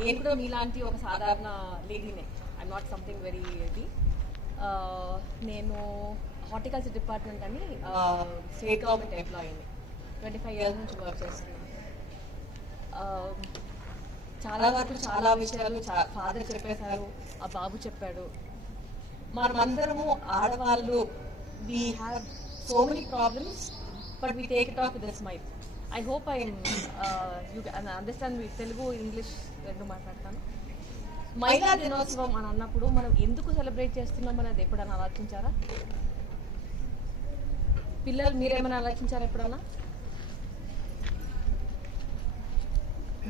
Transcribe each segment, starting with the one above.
నేను కూడా మీలాంటి ఒక సాధారణ లేడీనే. ఐఎమ్ నాట్ సంథింగ్ వెరీ ఇది. నేను హార్టికల్చర్ డిపార్ట్మెంట్ అని స్టేట్ గవర్నమెంట్ ఎంప్లాయీని. 25 years నుంచి వర్క్ చేస్తున్నాను. చాలా వరకు చాలా విషయాలు ఫాదర్ చెప్పేశారు, ఆ బాబు చెప్పాడు. మనమందరము ఆడవాళ్ళు we have so many problems, but we take it of with a smile. I hope you understand. Me Telugu English రెండు మాట్లాడతాను. మహిళా దినోత్సవం అని అన్నప్పుడు మనం ఎందుకు సెలబ్రేట్ చేస్తున్నాం అనేది ఎప్పుడైనా ఆలోచించారా? పిల్లలు మీరేమైనా ఆలోచించారా ఎప్పుడన్నా?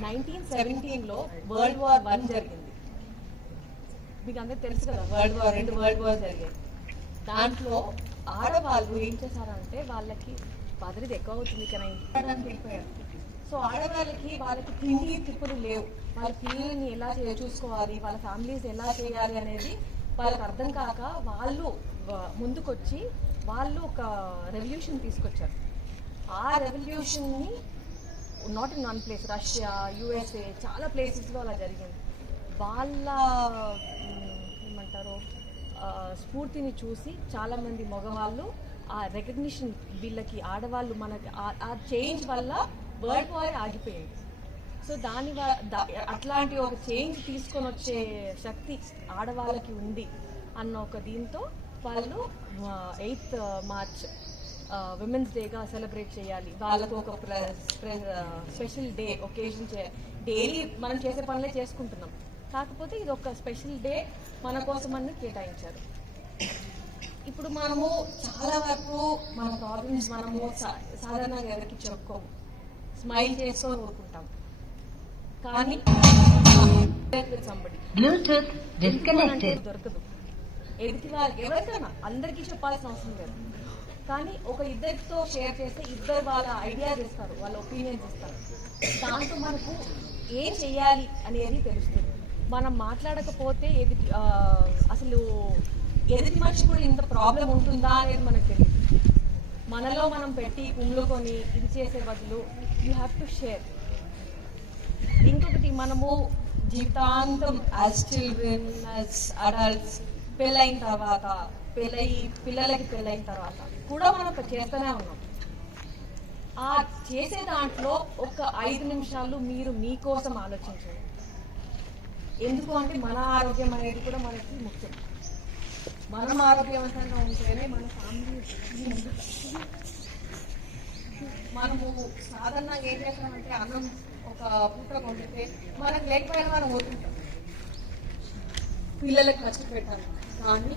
1917లో World War I జరిగింది. మీకు అందరికి తెలుసు కదా, రెండు వరల్డ్ వార్ జరిగాయి. దాంట్లో ఆడవాళ్ళు ఏం చేశారంటే వాళ్ళకి పదరిది ఎక్కువ అవుతుంది కదా వెళ్ళిపోయారు. సో వాళ్ళకి తిండి తిప్పులు లేవు. వాళ్ళ పిల్లల్ని ఎలా చూసుకోవాలి, వాళ్ళ ఫ్యామిలీస్ ఎలా చేయాలి అనేది వాళ్ళకి అర్థం కాక వాళ్ళు ముందుకొచ్చి వాళ్ళు ఒక రెవల్యూషన్ తీసుకొచ్చారు. ఆ రెవల్యూషన్ని not in one place, Russia, USA చాలా ప్లేసెస్లో అలా జరిగింది. వాళ్ళ ఏమంటారు స్ఫూర్తిని చూసి చాలామంది మగవాళ్ళు ఆ రికగ్నిషన్ వీళ్ళకి ఆడవాళ్ళు మనకి ఆ చేంజ్ వల్ల వరల్డ్ వార్ ఆగిపోయింది. సో అట్లాంటి ఒక చేంజ్ తీసుకొని వచ్చే శక్తి ఆడవాళ్ళకి ఉంది అన్న ఒక దీంతో వాళ్ళు 8th March విమెన్స్ డేగా సెలబ్రేట్ చేయాలి. వాళ్ళకు ఒక స్పెషల్ డే ఒకేజన్ డైలీ మనం చేసే పనులే చేసుకుంటున్నాం, కాకపోతే ఇది ఒక స్పెషల్ డే మన కోసం అన్ని కేటాయించారు. ఇప్పుడు మనము చాలా వరకు మన ప్రాబ్లమ్స్ మనము సాధారణంగా ఎవరికి చెప్పుకోము, స్మైల్ చేసుకొని ఊరుకుంటాం. కానీ దొరకదు. ఎదుటి వాళ్ళకి ఎవరికైనా అందరికీ చెప్పాల్సిన అవసరం లేదు. కానీ ఒక ఇద్దరితో షేర్ చేస్తే ఇద్దరు వాళ్ళ ఐడియాస్ ఇస్తారు, వాళ్ళ ఒపీనియన్స్ ఇస్తారు. దాంతో మనకు ఏం చెయ్యాలి అనేది తెలుస్తుంది. మనం మాట్లాడకపోతే అసలు ఎదుటి మనిషి కూడా ఇంత ప్రాబ్లం ఉంటుందా అనేది మనకు తెలియదు. మనలో మనం పెట్టి కుమ్ములుకొని ఇది చేసే బదులు యూ హ్యావ్ టు షేర్. ఇంకొకటి, మనము జీవితాంతం యాజ్ చిల్డ్రన్, యాజ్ అడల్ట్స్, పెళ్ళైన తర్వాత పిల్లలకి పెళ్ళైన తర్వాత కూడా మనం చేస్తూనే ఉన్నాం. ఆ చేసే దాంట్లో ఒక 5 నిమిషాలు మీరు మీకోసం ఆలోచించండి. ఎందుకు అంటే మన ఆరోగ్యం అనేది కూడా మనకి ముఖ్యం. మనం ఆరోగ్యవంతంగా ఉంటేనే మన ఫ్యామిలీ. మనము సాధారణంగా ఏం చేస్తామంటే అన్నం ఒక పూట వండితే మనకు లేకపోయినా మనం వదులుతాం, పిల్లలకి ఖర్చు పెట్టాలి. కానీ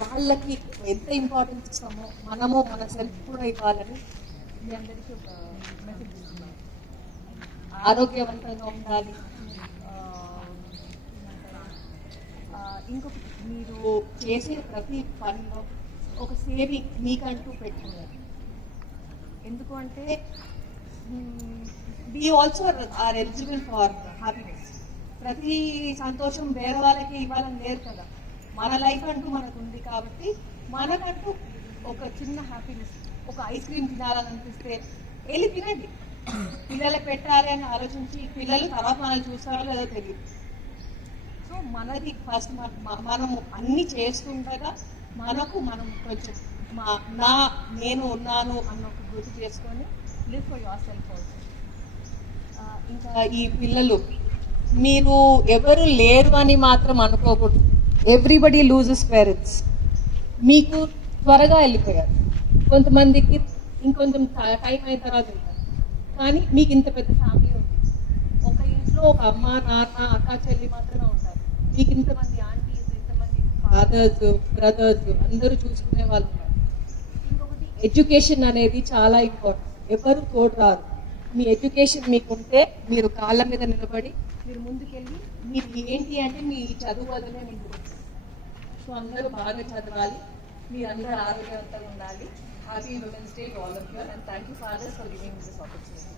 వాళ్ళకి ఎంత ఇంపార్టెన్స్ ఇస్తామో మనము మన సెల్ఫ్ కూడా ఇవ్వాలని మీ అందరికీ ఒక మెసేజ్ ఇస్తున్నాను. ఆరోగ్యవంతంగా ఉండాలి. ఇంకొకటి, మీరు చేసే ప్రతి పనిలో ఒక సేవింగ్ మీకంటూ పెట్టుకోవాలి. ఎందుకు అంటే we also are eligible for happiness. ప్రతి సంతోషం వేరే వాళ్ళకి ఇవ్వాలని లేదు కదా, మన లైఫ్ అంటూ మనకు ఉంది. కాబట్టి మనకంటూ ఒక చిన్న హ్యాపీనెస్, ఒక ఐస్ క్రీమ్ తినాలని అనిపిస్తే వెళ్ళి తినండి. పిల్లలకు పెట్టాలి అని ఆలోచించి పిల్లలు తర్వాత మనల్ని చూస్తారో లేదో తెలియదు. సో మనది ఫస్ట్ మనము అన్ని చేస్తుండగా మనం కొంచెం నేను ఉన్నాను అన్న ఒక గుర్తు చేసుకొని live for your self also. ఇంకా ఈ పిల్లలు మీరు ఎవరు లేరు అని మాత్రం అనుకోకూడదు. Everybody loses parents. మీకు త్వరగా వెళ్ళిపోయారు, కొంతమందికి ఇంకొంచెం టైం అయిన తర్వాత వెళ్తారు. కానీ మీకు ఇంత పెద్ద ఫ్యామిలీ ఉంది. ఒక ఇంట్లో ఒక అమ్మ, నాన్న, అక్క, చెల్లి మాత్రమే ఉంటారు. మీకు ఇంతమంది ఆంటీస్, ఇంతమంది ఫాదర్స్, బ్రదర్స్ అందరూ చూసుకునే వాళ్ళు ఉన్నారు. ఇంకొకటి, ఎడ్యుకేషన్ అనేది చాలా ఇంపార్టెంట్. ఎవరు తోడు రారు. మీ ఎడ్యుకేషన్ మీకుంటే మీరు కాళ్ళ మీద నిలబడి మీరు ముందుకెళ్ళి మీరు ఏంటి అంటే మీ చదువు వదలే ముందుకు. సో అందరూ బాగా చదవాలి, మీరందరూ ఆరోగ్యవంతంగా ఉండాలి. Happy women's day to all of you, and thank you fathers for giving this opportunity.